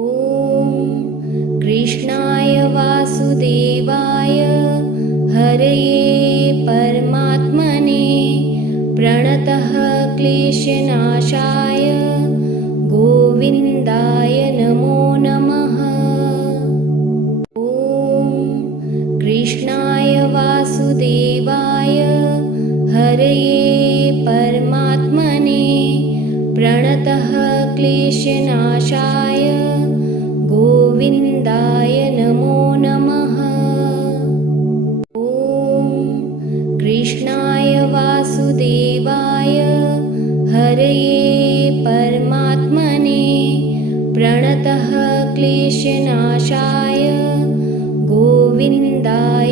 ॐ कृष्णाय वासुदेवाय हरये परमात्मने प्रणतः क्लेशनाशाय गोविन्दाय नमो नमः। ॐ कृष्णाय वासुदेवाय हरये परमात्मने प्रणतः क्लेशनाशाय गोविन्दाय नमो नमः। ॐ कृष्णाय वासुदेवाय हरये परमात्मने प्रणतः क्लेशनाशाय गोविन्दाय